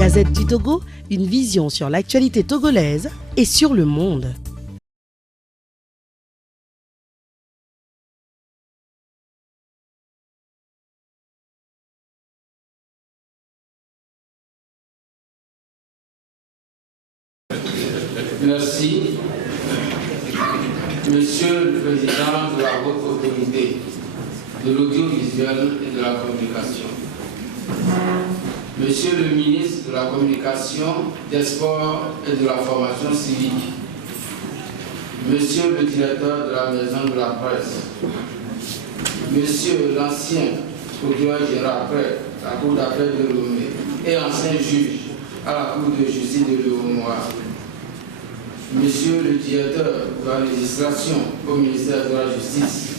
Gazette du Togo, une vision sur l'actualité togolaise et sur le monde. Merci. Monsieur le Président de la Haute Autorité de l'audiovisuel et de la communication, Monsieur le Ministre de la Communication, des Sports et de la Formation civique, Monsieur le Directeur de la Maison de la Presse, Monsieur l'ancien procureur général après la Cour d'appel de Lomé et ancien juge à la Cour de justice de Léomois, Monsieur le Directeur de la législation au ministère de la Justice,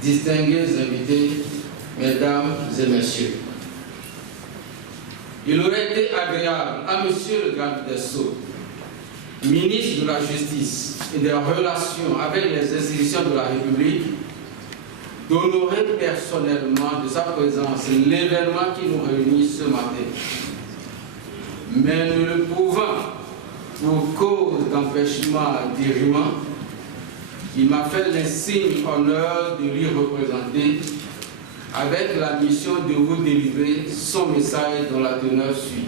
distingués invités, Mesdames et Messieurs, il aurait été agréable à Monsieur le garde des Sceaux, ministre de la Justice et des Relations avec les institutions de la République, d'honorer personnellement de sa présence l'événement qui nous réunit ce matin. Mais nous le pouvons pour cause d'empêchement d'irriment, il m'a fait l'insigne honneur de lui représenter avec la mission de vous délivrer son message dont la teneur suit.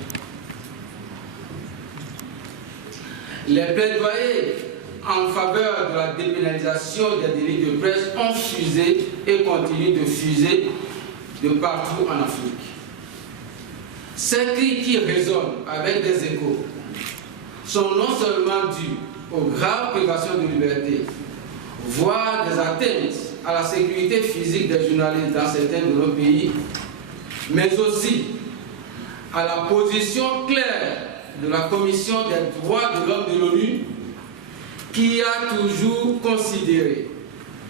Les plaidoyers en faveur de la dépénalisation des délits de presse ont fusé et continuent de fuser de partout en Afrique. Ces cris qui résonnent avec des échos sont non seulement dus aux graves privations de liberté, voire des atteintes à la sécurité physique des journalistes dans certains de nos pays, mais aussi à la position claire de la Commission des droits de l'homme de l'ONU, qui a toujours considéré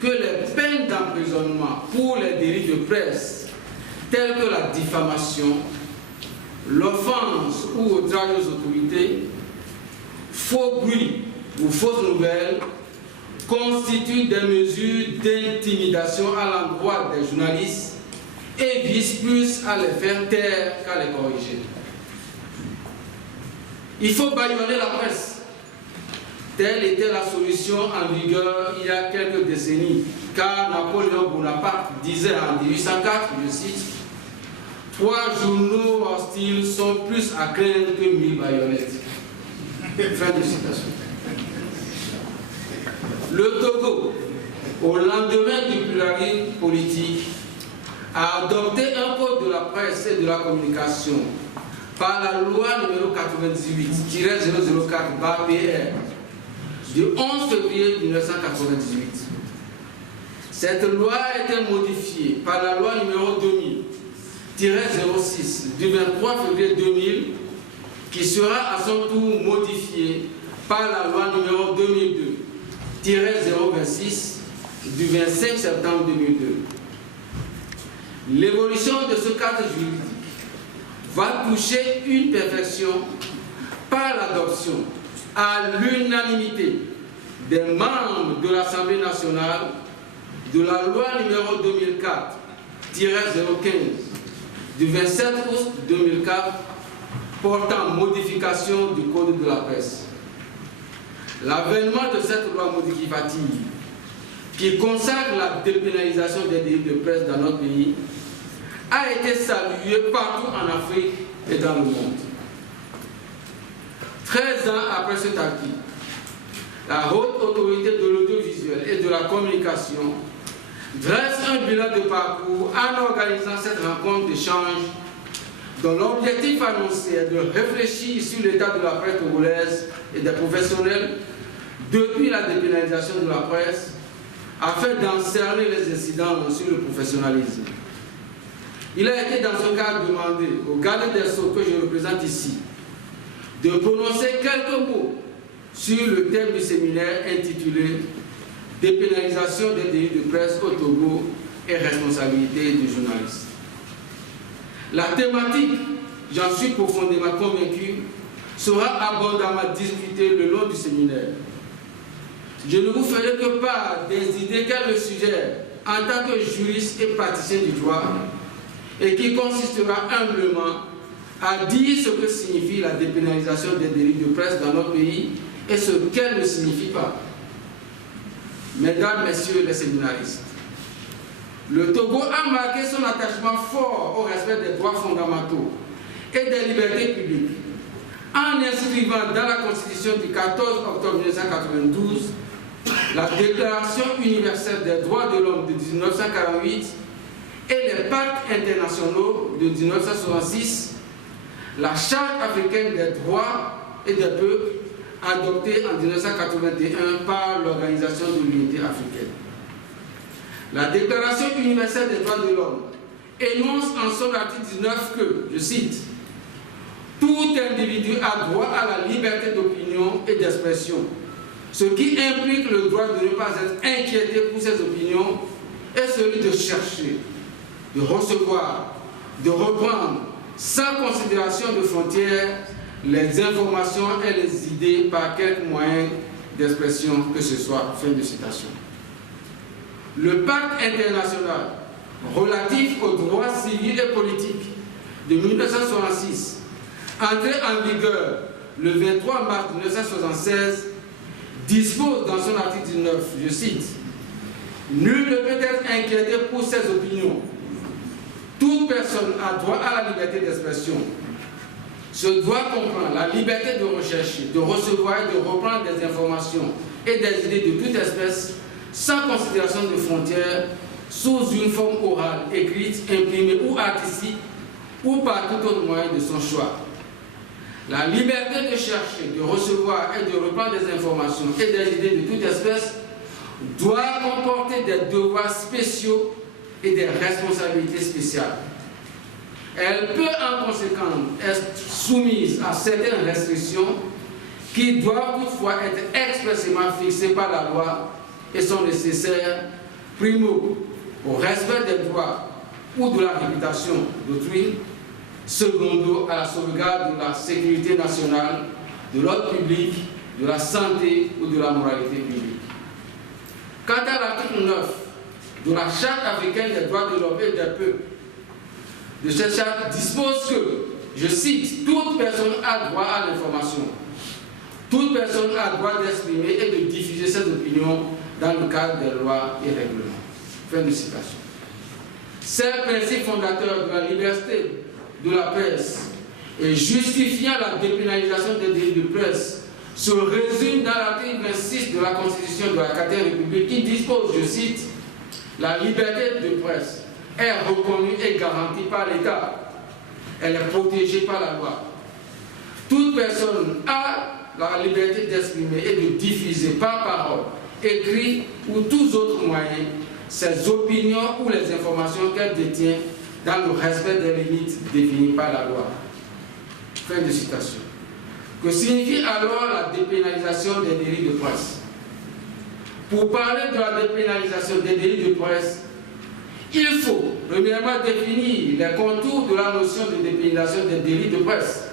que les peines d'emprisonnement pour les délits de presse, tels que la diffamation, l'offense ou outrage aux autorités, faux bruits ou fausses nouvelles, constituent des mesures d'intimidation à l'endroit des journalistes et visent plus à les faire taire qu'à les corriger. Il faut bâillonner la presse. Telle était la solution en vigueur il y a quelques décennies, car Napoléon Bonaparte disait en 1804, je cite, « 3 journaux hostiles sont plus à craindre que 1000 baïonnettes. » Fin de citation. Le Togo, au lendemain du pluralisme politique, a adopté un code de la presse et de la communication par la loi numéro 98-004-PR du 11 février 1998. Cette loi a été modifiée par la loi numéro 2000-06 du 23 février 2000, qui sera à son tour modifiée par la loi numéro 2002-026 du 25 septembre 2002. L'évolution de ce cadre juridique va toucher une perfection par l'adoption à l'unanimité des membres de l'Assemblée nationale de la loi numéro 2004-015 du 27 août 2004 portant modification du Code de la presse. L'avènement de cette loi modificative qui consacre la dépénalisation des délits de presse dans notre pays a été salué partout en Afrique et dans le monde. 13 ans après cet acquis, la Haute Autorité de l'audiovisuel et de la communication dresse un bilan de parcours en organisant cette rencontre d'échange dont l'objectif annoncé est de réfléchir sur l'état de la presse togolaise et des professionnels depuis la dépénalisation de la presse afin d'en cerner les incidents sur le professionnalisme. Il a été dans ce cadre demandé au garde des Sceaux que je représente ici de prononcer quelques mots sur le thème du séminaire intitulé « Dépénalisation des délits de presse au Togo et responsabilité du journaliste ». La thématique, j'en suis profondément convaincu, sera abondamment discutée le long du séminaire. Je ne vous ferai que part des idées qu'a le sujet en tant que juriste et praticien du droit et qui consistera humblement a dit ce que signifie la dépénalisation des délits de presse dans notre pays et ce qu'elle ne signifie pas. Mesdames, Messieurs les séminaristes, le Togo a marqué son attachement fort au respect des droits fondamentaux et des libertés publiques en inscrivant dans la Constitution du 14 octobre 1992 la Déclaration universelle des droits de l'homme de 1948 et les pactes internationaux de 1966, la Charte africaine des droits et des peuples adoptée en 1981 par l'Organisation de l'Unité africaine. La Déclaration universelle des droits de l'homme énonce en son article 19 que, je cite, « Tout individu a droit à la liberté d'opinion et d'expression, ce qui implique le droit de ne pas être inquiété pour ses opinions et celui de chercher, de recevoir, de reprendre, sans considération de frontières, les informations et les idées par quelque moyen d'expression que ce soit. » Fin de citation. Le pacte international relatif aux droits civils et politiques de 1966, entré en vigueur le 23 mars 1976, dispose dans son article 19, je cite, « Nul ne peut être inquiété pour ses opinions. Toute personne a droit à la liberté d'expression. Ce droit comprend la liberté de rechercher, de recevoir et de reprendre des informations et des idées de toute espèce sans considération de frontières, sous une forme orale, écrite, imprimée ou artistique, ou par tout autre moyen de son choix. La liberté de chercher, de recevoir et de reprendre des informations et des idées de toute espèce doit comporter des devoirs spéciaux et des responsabilités spéciales. Elle peut en conséquence être soumise à certaines restrictions qui doivent toutefois être expressément fixées par la loi et sont nécessaires, primo, au respect des droits ou de la réputation d'autrui, secondo, à la sauvegarde de la sécurité nationale, de l'ordre public, de la santé ou de la moralité publique. Quant à l'article 9 de la Charte africaine des droits de l'homme et des peuples, de cette charte dispose que, je cite, « Toute personne a droit à l'information. Toute personne a droit d'exprimer et de diffuser ses opinions dans le cadre des lois et règlements. » Fin de citation. Ces principes fondateurs de la liberté de la presse et justifiant la dépénalisation des délits de presse se résument dans l'article 26 de la Constitution de la 4e République qui dispose, je cite, « La liberté de presse est reconnue et garantie par l'État. Elle est protégée par la loi. Toute personne a la liberté d'exprimer et de diffuser par parole, écrit ou tous autres moyens ses opinions ou les informations qu'elle détient dans le respect des limites définies par la loi. » Fin de citation. Que signifie alors la dépénalisation des délits de presse? Pour parler de la dépénalisation des délits de presse, il faut premièrement définir les contours de la notion de dépénalisation des délits de presse.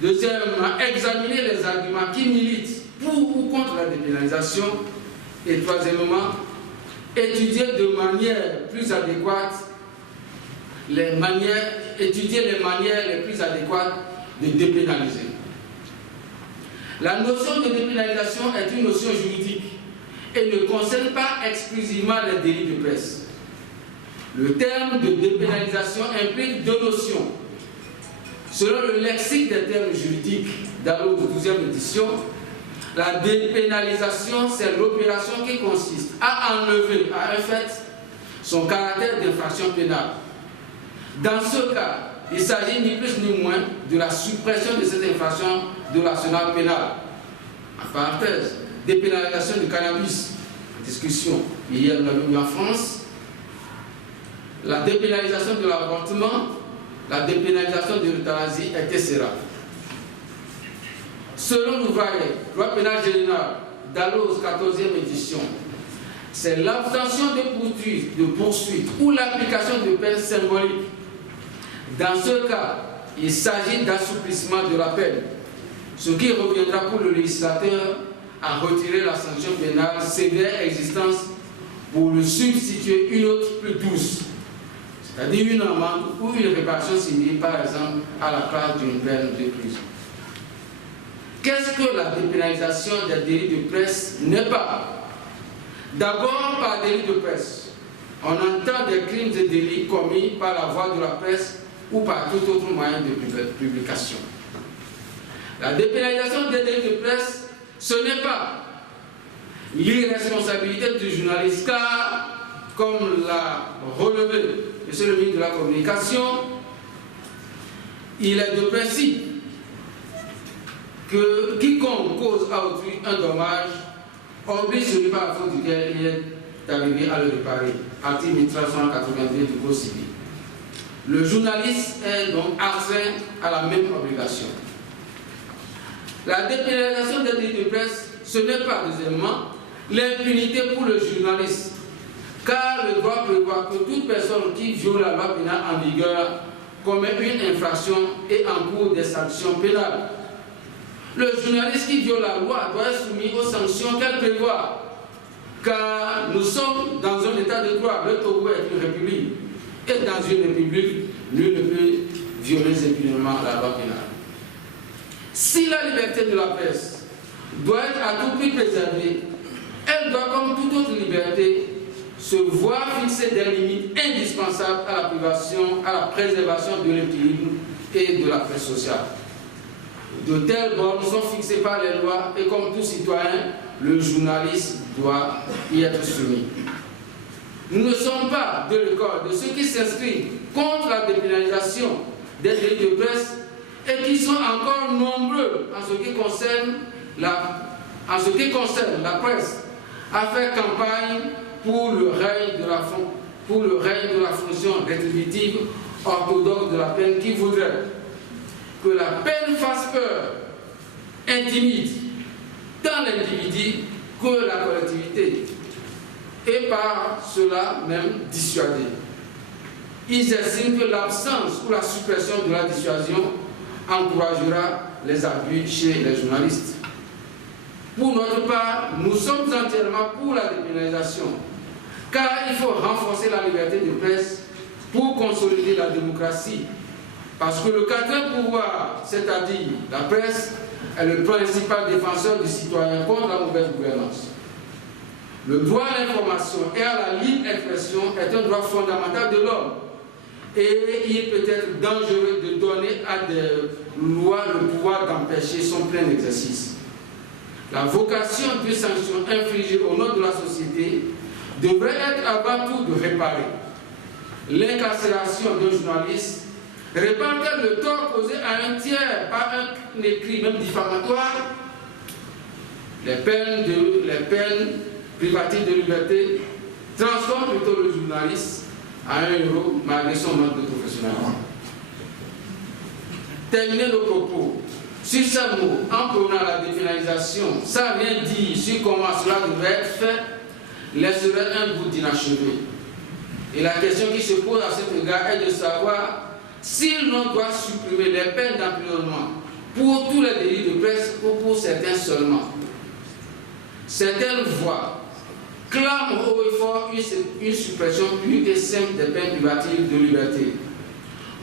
Deuxièmement, examiner les arguments qui militent pour ou contre la dépénalisation. Et troisièmement, étudier de manière plus adéquate étudier les manières les plus adéquates de dépénaliser. La notion de dépénalisation est une notion juridique et ne concerne pas exclusivement les délits de presse. Le terme de dépénalisation implique deux notions. Selon le lexique des termes juridiques d'Allo de 12e édition, la dépénalisation, c'est l'opération qui consiste à enlever à un fait son caractère d'infraction pénale. Dans ce cas, il s'agit ni plus ni moins de la suppression de cette infraction de l'arsenal pénal. En parenthèse, dépénalisation du cannabis, discussion hier nous l'avons eu en France, la dépénalisation de l'avortement, la dépénalisation de l'euthanasie, etc. Selon l'ouvrage Droit pénal général d'Allos 14e édition, c'est l'abstention de poursuite ou l'application de peines symboliques. Dans ce cas, il s'agit d'assouplissement de la peine, ce qui reviendra pour le législateur à retirer la sanction pénale sévère existence pour lui substituer une autre plus douce, c'est-à-dire une amende ou une réparation civile, par exemple, à la place d'une peine de prison. Qu'est-ce que la dépénalisation des délits de presse n'est pas? D'abord, par délit de presse, on entend des crimes et délits commis par la voie de la presse ou par tout autre moyen de publication. La dépénalisation des délits de presse, ce n'est pas l'irresponsabilité du journaliste, car, comme l'a relevé M. le ministre de la Communication, il est de principe que quiconque cause à autrui un dommage oblige celui par la faute duquel il est arrivé à le réparer. Article 1382 du Code civil. Le journaliste est donc astreint à la même obligation. La dépénalisation des délits de presse, ce n'est pas, deuxièmement, l'impunité pour le journaliste, car le droit prévoit que toute personne qui viole la loi pénale en vigueur commet une infraction et encourt des sanctions pénales. Le journaliste qui viole la loi doit être soumis aux sanctions qu'elle prévoit, car nous sommes dans un état de droit. Le Togo est une république, et dans une république, nul ne peut violer impunément la loi pénale. Si la liberté de la presse doit être à tout prix préservée, elle doit, comme toute autre liberté, se voir fixer des limites indispensables à la privation, à la préservation de l'équilibre et de la paix sociale. De telles bornes sont fixées par les lois et comme tout citoyen, le journaliste doit y être soumis. Nous ne sommes pas de l'école de ceux qui s'inscrivent contre la dépénalisation des délits de presse et qui sont encore nombreux en ce qui concerne la presse à faire campagne pour le règne de la fonction rétributive orthodoxe de la peine, qui voudrait que la peine fasse peur, intimide tant l'individu que la collectivité, et par cela même dissuader. Ils estiment que l'absence ou la suppression de la dissuasion encouragera les abus chez les journalistes. Pour notre part, nous sommes entièrement pour la dépénalisation, car il faut renforcer la liberté de presse pour consolider la démocratie. Parce que le quatrième pouvoir, c'est-à-dire la presse, est le principal défenseur du citoyen contre la mauvaise gouvernance. Le droit à l'information et à la libre expression est un droit fondamental de l'homme. Et il peut être dangereux de donner à des lois le pouvoir d'empêcher son plein exercice. La vocation d'une sanction infligée au nom de la société devrait être avant tout de réparer. L'incarcération d'un journaliste répare-t-elle le tort causé à un tiers par un écrit même diffamatoire? Les peines privatives de liberté transforment plutôt le journaliste à un héros malgré son manque de professionnalisme. Terminer nos propos sur ce mot en prenant la dépénalisation sans rien dire sur comment cela devrait être fait laisserait un bout d'inachevé. Et la question qui se pose à cet égard est de savoir si l'on doit supprimer les peines d'emprisonnement pour tous les délits de presse ou pour certains seulement. Certaines voix clament haut et fort une suppression pure et simple des peines privatives de liberté.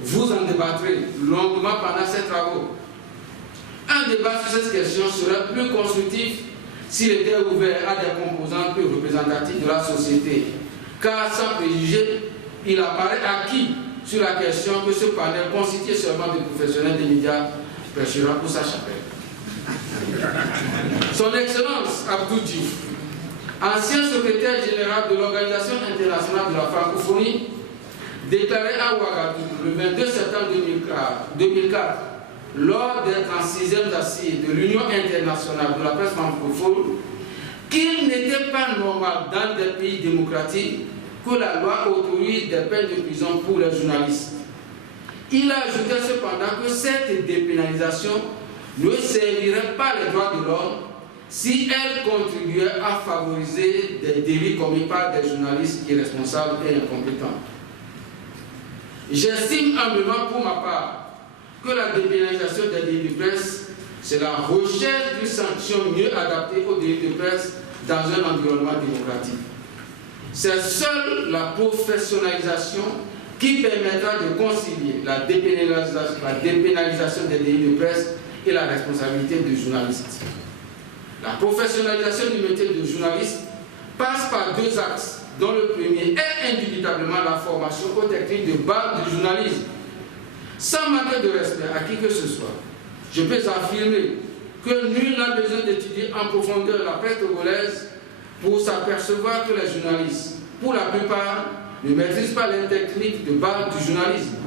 Vous en débattrez longuement pendant ces travaux. Un débat sur cette question serait plus constructif s'il était ouvert à des composantes plus représentatives de la société, car sans préjugés, il apparaît acquis sur la question que ce panel constitué seulement de professionnels des médias prêchera pour sa chapelle. Son Excellence Abdou Diouf, ancien secrétaire général de l'Organisation internationale de la francophonie, déclarait à Ouagadougou le 22 septembre 2004, lors des 36e assises de l'Union internationale de la presse francophone, qu'il n'était pas normal dans des pays démocratiques que la loi autorise des peines de prison pour les journalistes. Il a ajouté cependant que cette dépénalisation ne servirait pas les droits de l'homme si elle contribuait à favoriser des délits commis par des journalistes irresponsables et incompétents. J'estime humblement pour ma part que la dépénalisation des délits de presse, c'est la recherche d'une sanction mieux adaptée aux délits de presse dans un environnement démocratique. C'est seule la professionnalisation qui permettra de concilier la dépénalisation des délits de presse et la responsabilité du journaliste. La professionnalisation du métier de journaliste passe par deux axes, dont le premier est indubitablement la formation aux techniques de base du journalisme. Sans manquer de respect à qui que ce soit, je peux affirmer que nul n'a besoin d'étudier en profondeur la presse togolaise pour s'apercevoir que les journalistes, pour la plupart, ne maîtrisent pas les techniques de base du journalisme.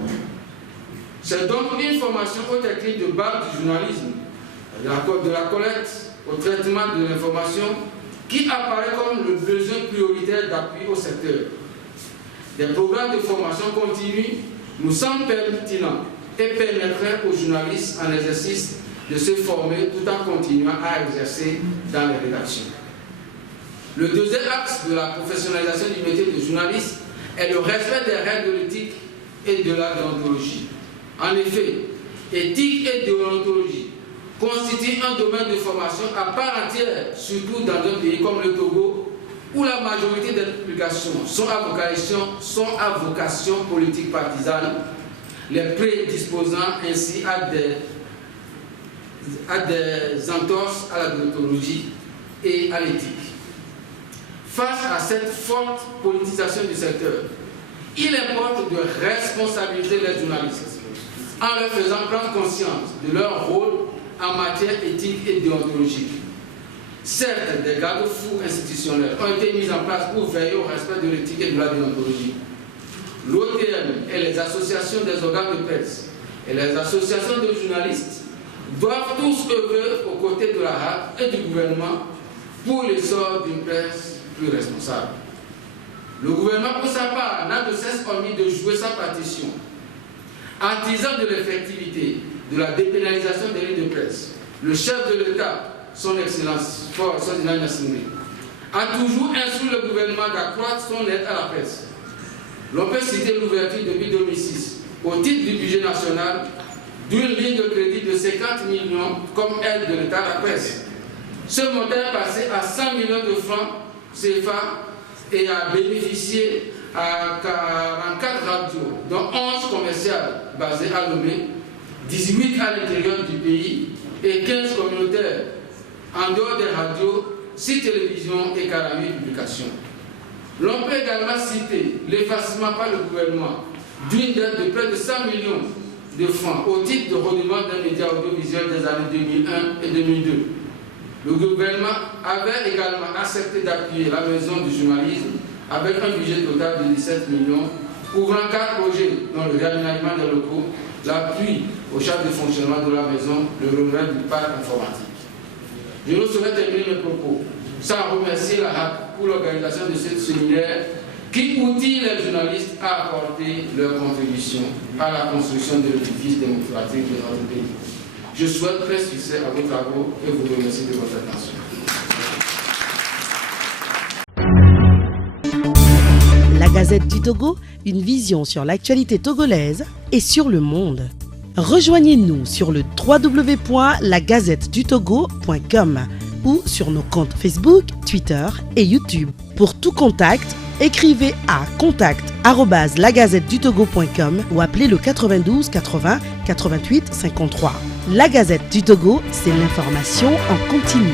C'est donc une formation aux techniques de base du journalisme, de la collecte au traitement de l'information, qui apparaît comme le besoin prioritaire d'appui au secteur. Des programmes de formation continue nous semblent pertinents et permettraient aux journalistes en exercice de se former tout en continuant à exercer dans les rédactions. Le deuxième axe de la professionnalisation du métier de journaliste est le respect des règles de l'éthique et de la déontologie. En effet, éthique et déontologie constituent un domaine de formation à part entière, surtout dans un pays comme le Togo, où la majorité des publications sont à vocation politique partisane, les prédisposant ainsi à des entorses à la déontologie et à l'éthique. Face à cette forte politisation du secteur, il importe de responsabiliser les journalistes en leur faisant prendre conscience de leur rôle en matière éthique et déontologique. Certes, des garde-fous institutionnels ont été mis en place pour veiller au respect de l'éthique et de la déontologie. L'OTM et les associations des organes de presse et les associations de journalistes doivent tous œuvrer aux côtés de la RAC et du gouvernement pour l'essor d'une presse plus responsable. Le gouvernement, pour sa part, n'a de cesse omis de jouer sa partition. Artisan de l'effectivité de la dépénalisation des lignes de presse, le chef de l'État, son Excellence Ferdinand Nassingé, a toujours instruit le gouvernement d'accroître son aide à la presse. L'on peut citer l'ouverture depuis 2006, au titre du budget national, d'une ligne de crédit de 50 millions comme aide de l'État à la presse. Ce montant est passé à 100 millions de francs CFA et a bénéficié à 44 radios, dont 11 commerciales basées à Lomé, 18 à l'intérieur du pays et 15 communautaires. En dehors des radios, 6 télévisions et 48 publications. L'on peut également citer l'effacement par le gouvernement d'une dette de près de 100 millions de francs au titre de redevance d'un média audiovisuel des années 2001 et 2002. Le gouvernement avait également accepté d'appuyer la maison du journalisme avec un budget total de 17 millions, couvrant 4 projets, dont le réaménagement des locaux, l'appui aux charges de fonctionnement de la maison, le renouvellement du parc informatique. Je ne saurais terminer mes propos sans remercier la RAC pour l'organisation de ce séminaire qui outille les journalistes à apporter leur contribution à la construction de l'édifice démocratique de notre pays. Je souhaite très succès à vos travaux et vous remercie de votre attention. La Gazette du Togo, une vision sur l'actualité togolaise et sur le monde. Rejoignez-nous sur le www.lagazettedutogo.com ou sur nos comptes Facebook, Twitter et YouTube. Pour tout contact, écrivez à contact@lagazettedutogo.com ou appelez le 92 80 88 53. La Gazette du Togo, c'est l'information en continu.